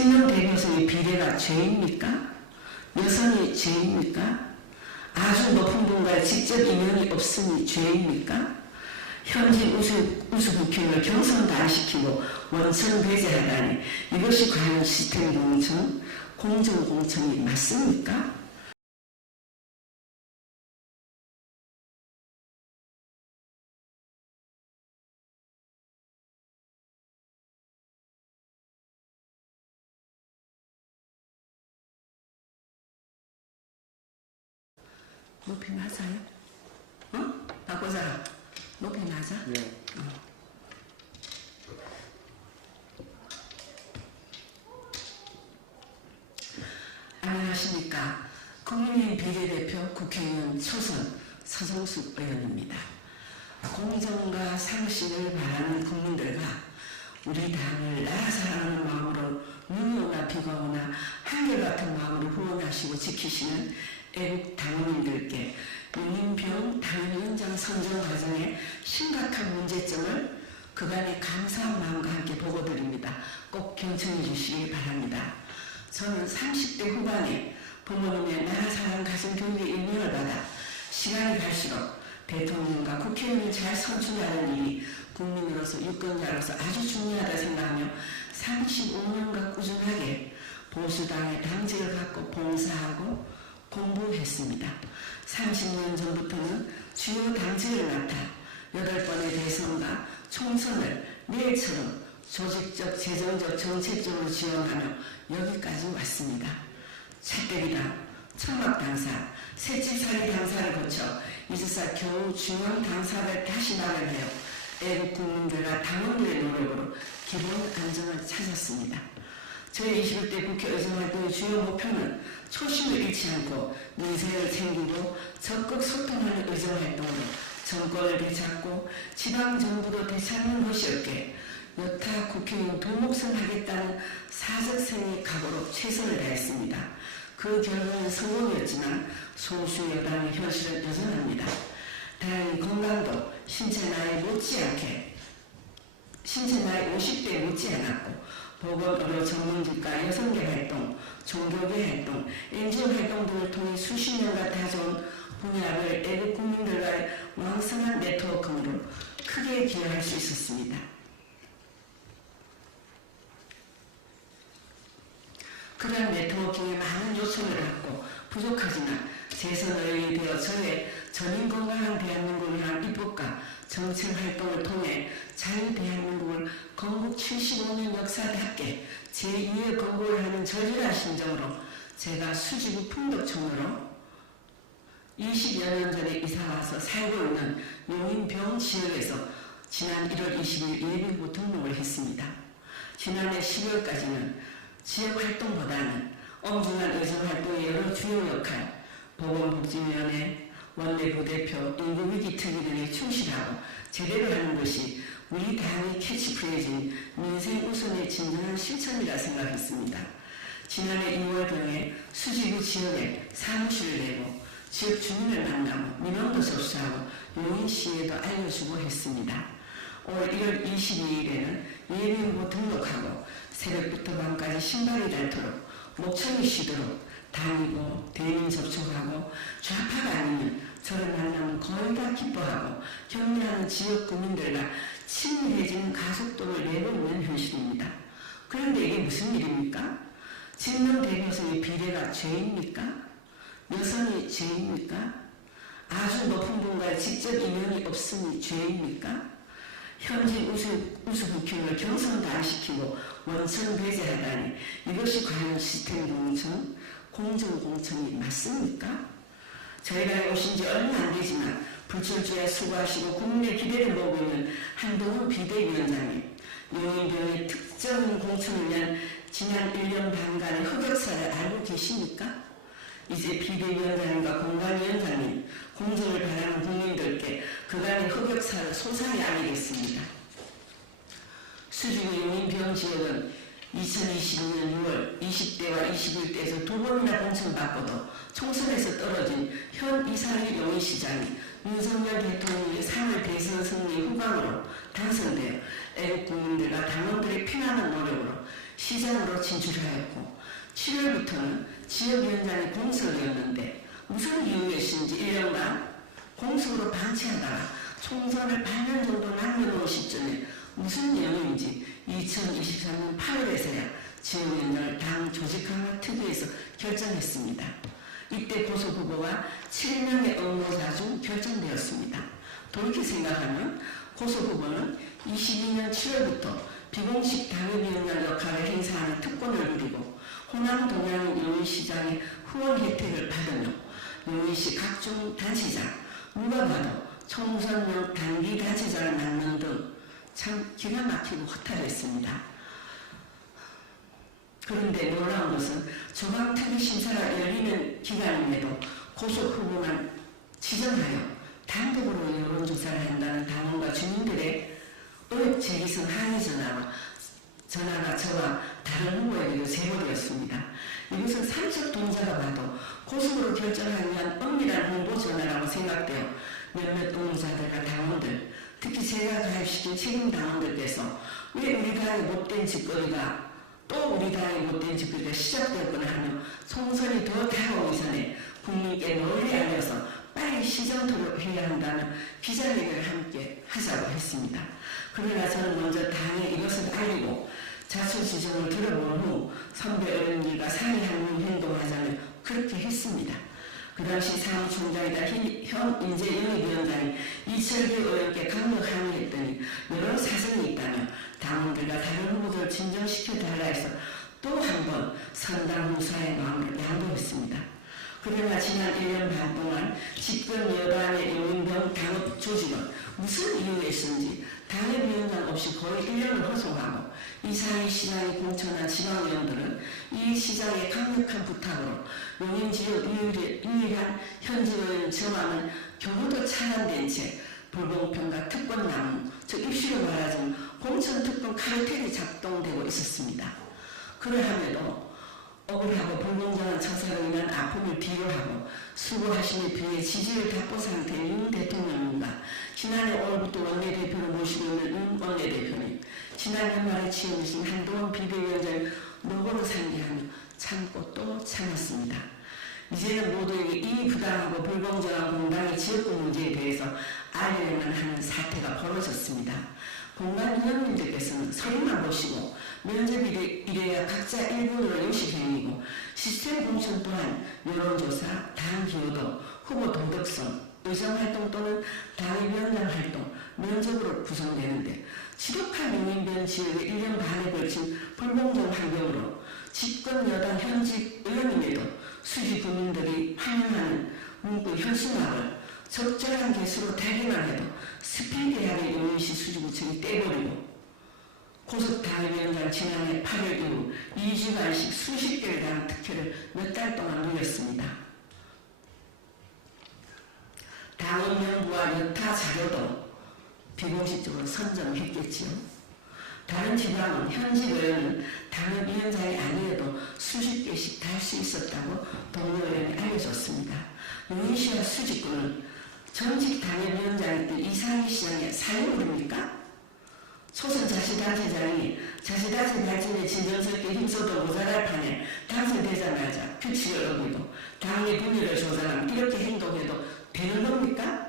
진명 대교수의 비례가 죄입니까? 여성이 죄입니까? 아주 높은 분과 직접 인연이 없으니 죄입니까? 현직 우수, 우수 국회의원을 경선도 안 시키고 원천 배제하다니 이것이 과연 시스템 공천, 공정 공천이 맞습니까? 높이 맞아요? 어? 바꾸자. 높이 맞아? 예. 안녕하십니까. 국민의힘 비례대표 국회의원 초선 서정숙 의원입니다. 공정과 상식을 바라는 국민들과 우리 당을 나라 사랑하는 마음으로 눈이 오나 비가 오나 한결같은 마음으로 후원하시고 지키시는 애국 당원님들께 윤인병 당위원장 선정 과정의 심각한 문제점을 그간의 감사한 마음과 함께 보고드립니다. 꼭 경청해 주시기 바랍니다. 저는 30대 후반에 부모님의 나라 사랑 가정 교육의 인명을 받아 시간이 갈수록 대통령과 국회의원을 잘 선출하는 일이 국민으로서 유권자로서 아주 중요하다 생각하며 35년간 꾸준하게 보수당의 당직을 갖고 봉사하고 공부했습니다. 30년 전부터는 주요 당직을 맡아 8번의 대선과 총선을 매일처럼 조직적, 재정적, 정책적으로 지원하며 여기까지 왔습니다. 차떼기당, 청락당사, 새집살이 당사를 거쳐 이제사 겨우 중앙 당사를 다시 나가며 애국 국민들과 당원들의 노력으로 기본 안정을 찾았습니다. 저희 21대 국회 의정활동의 주요 목표는 초심을 잃지 않고 민생을 챙기고 적극 소통하는 의정활동으로 정권을 되찾고 지방정부도 되찾는 것이었기에 여타 국회의원 도목성 하겠다는 사적생의 각오로 최선을 다했습니다. 그 결과는 성공이었지만 소수 여당의 현실은 여전합니다. 다행히 건강도 신체 나이 못지않게 신체 나이 50대 못지 않았고 보건 의료 전문직과 여성계 활동, 종교계 활동, NGO 활동 등을 통해 수십 년간 다져온 분야를 애국 국민들과의 왕성한 네트워크로 크게 기여할 수 있었습니다. 그러한 네트워킹에 많은 요청을 받고 부족하지만 재선의원이 되어 저의 전인 건강한 대한민국을 위한 입법과 정책 활동을 통해 자유 대한민국을 건국 75년 역사답게 제2의 건국을 하는 절실한 심정으로 제가 수지구 풍덕촌으로 20여 년 전에 이사와서 살고 있는 용인병 지역에서 지난 1월 20일 예비후 등록을 했습니다. 지난해 12월까지는 지역 활동보다는 엄중한 의정 활동의 여러 주요 역할, 보건복지위원회, 원내 부대표, 인구위기 특위 등에 충실하고 제대로 하는 것이 우리 당의 캐치프레이즈인 민생 우선의 진정한 실천이라 생각했습니다. 지난해 2월 등에 수지구 지역에 사무실을 내고 지역 주민을 만나고 민원도 접수하고 용인시에도 알려주고 했습니다. 올 1월 22일에는 예비후보 등록하고 새벽부터 밤까지 신발이 닳도록 목청이 쉬도록 다니고 대인 접촉하고 좌파가 아니면 저를 만나면 거의 다 기뻐하고 격려하는 지역 국민들과 친밀해지는 가속도를 내놓는 현실입니다. 그런데 이게 무슨 일입니까? 진명 대교수의 비례가 죄입니까? 여성이 죄입니까? 아주 높은 분과 직접 인연이 없으니 죄입니까? 현직 우수, 우수 국회의원을 경선도 안 시키고 원천 배제하다니 이것이 과연 시스템 공천, 공정 공천이 맞습니까? 저희가 오신 지 얼마 안 되지만 불철주야 수고하시고 국민의 기대를 모으고 있는 한동훈 비대위원장님, 용인병의 특정 공천을 위한 지난 1년 반간의 흑역사를 알고 계십니까? 이제 비대위원장님과 공관위원장님, 공정을 바라는 국민들께 그간의 흑역사를 소상히 알리겠습니다. 수지구 용인병 지역은 2022년 6월 20대와 21대에서 두 번이나 공천받고도 총선에서 떨어진 현 이상일 용인시장이 윤석열 대통령의 3월 대선 승리 후광으로 당선되어 애국 국민들과 당원들의 피나는 노력으로 시장으로 진출하였고 7월부터는 지역위원장이 공석이었는데 무슨 이유였는지 1년간 공석으로 방치하다가 총선을 8년 정도 남겨놓은 시점에 무슨 내용인지 2023년 8월에서야 지역위원장을 당 조직강화 특위에서 결정했습니다. 이때 고소 후보가 7명의 응모자 중 결정되었습니다. 돌이켜 생각하면 고소 후보는 22년 7월부터 비공식 당협위원장 역할을 행사하는 특권을 누리고 호남 동양 용인시장의 후원 혜택을 받으며 용인시 각종 단체장 누가 봐도 총선용 단기 단체장을 맡는 등 참 기가 막히고 허탈했습니다. 그런데 놀라운 것은 조각특위 심사가 열리는 기간임에도 고소 후보만 지정하여 단독으로 여론조사를 한다는 당원과 주민들의 의혹 제기성 항의 전화가 전화가 저와 다른 후보에게도 제보되었습니다. 이것은 사회적 동자가 봐도 고속으로 결정하기 위한 엄밀한 홍보 전화라고 생각되어 몇몇 동료자들과 당원들, 특히 제가 가입시킨 책임 당원들께서 왜 우리 당의 못된 짓거리가 당의 못된 짓거리가 시작되었구나 하며 총선이 더 다가오기 전에 국민께 널리 알려서 빨리 시정토록 해야 한다는 기자회견을 함께 하자고 했습니다. 그러나 저는 먼저 당에 이것을 알리고 자초지종을 들어본 후 선배 어른들과 상의하는 행동하자며 그렇게 했습니다. 그 당시 사무총장이다 현 인재영입위원장이 이철규 의원께 강력 항의했더니 여러 사정이 있다며 당원들과 다른 후보들 진정시켜달라 해서 또 한 번 선당 후사의 마음을 양보했습니다. 그러나 지난 1년 반 동안 집권 여당의 용인병 당협 조직은 무슨 이유였는지 당협위원장 없이 거의 1년을 허송하고 이상희 시장이 공천한 지방의원들은 이 시장의 강력한 부탁으로 용인 지역 유일한 현지 의원 정하는 경우도 차단된 채 불공평과 특권 나무, 즉 입시로 말하자면 공천 특권 카르텔이 작동되고 있었습니다. 그러함에도 억울하고 불공정한 처사로 인한 아픔을 뒤로하고 수고하심에 비해 지지율 답보 상태인 윤 대통령과 지난해 오늘부터 원내대표를 모시고 있는 윤 원내대표님 지난 연말에 취임하신 한동훈 비대위원장을 노고로 상기하며 참고 또 참았습니다. 이제는 모두에게 이 부당하고 불공정한 공당의 지역구 문제에 대해서 알려야만 하는 사태가 벌어졌습니다. 공간 위원님들께서는 서류만 보시고 면접이 이래야 각자 일본으로 요식행위고 시스템 공천 또한 여론조사, 당 기여도, 후보 도덕성, 의정활동 또는 당의 위원장 활동, 면접으로 구성되는데 지독한 용인변 지역의 1년 반에 걸친 불공정 환경으로 집권 여당 현직 의원임에도 수지 국민들이 환영하는 문구 현수막을 적절한 개수로 달기만 해도 스피디하게 용인시 수지구청이 떼버리고 고속당위원장 지난해 8월 이후 2주간씩 수십 개를 단 특혜를 몇 달 동안 누렸습니다. 당원 명부와 여타 자료도 비공식적으로 선정했겠지요. 다른 지방은 현직 의원은 당협 위원장이 아니어도 수십 개씩 달 수 있었다고 동료 의원이 알려줬습니다. 용인시와 수직구는 전직 당협위원장일 이상희 시장의 사회물입니까? 초선 자치단체장이 자치단체 발전에 진정스럽게 힘써도 모자랄 판에 당선되자마자 규칙을 어기고 당의 분위를 조장하면 이렇게 행동해도 되는 겁니까?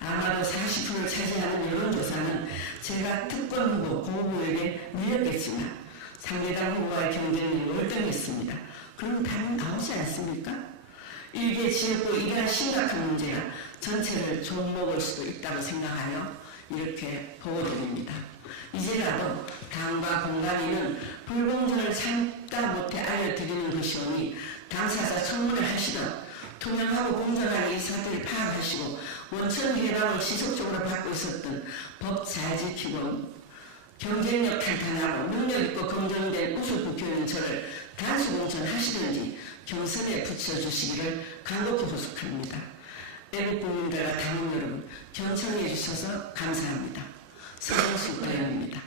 아마도 40%를 차지하는 여론조사는 제가 특권 후보 공후보에게 밀렸겠지만 상대당 후보와의 경쟁이 월 지역구 이러한 심각한 문제가 전체를 좀먹을 수도 있다고 생각하여 이렇게 보고드립니다. 이제라도 당과 공감위는 불공정을 참다 못해 알려드리는 것이오니 당사자 청문을 하시던 투명하고 공정하게 이 사태를 파악하시고 원천 해방을 지속적으로 받고 있었던 법 잘 지키고 경쟁력 탄탄하고 능력 있고 검증된 우수 국회의원 저를 단수 공천하시든지 경선에 붙여주시기를 간곡히 호소합니다. 애국 국민들과 당원 여러분 경청해 주셔서 감사합니다. 서정수 의원입니다.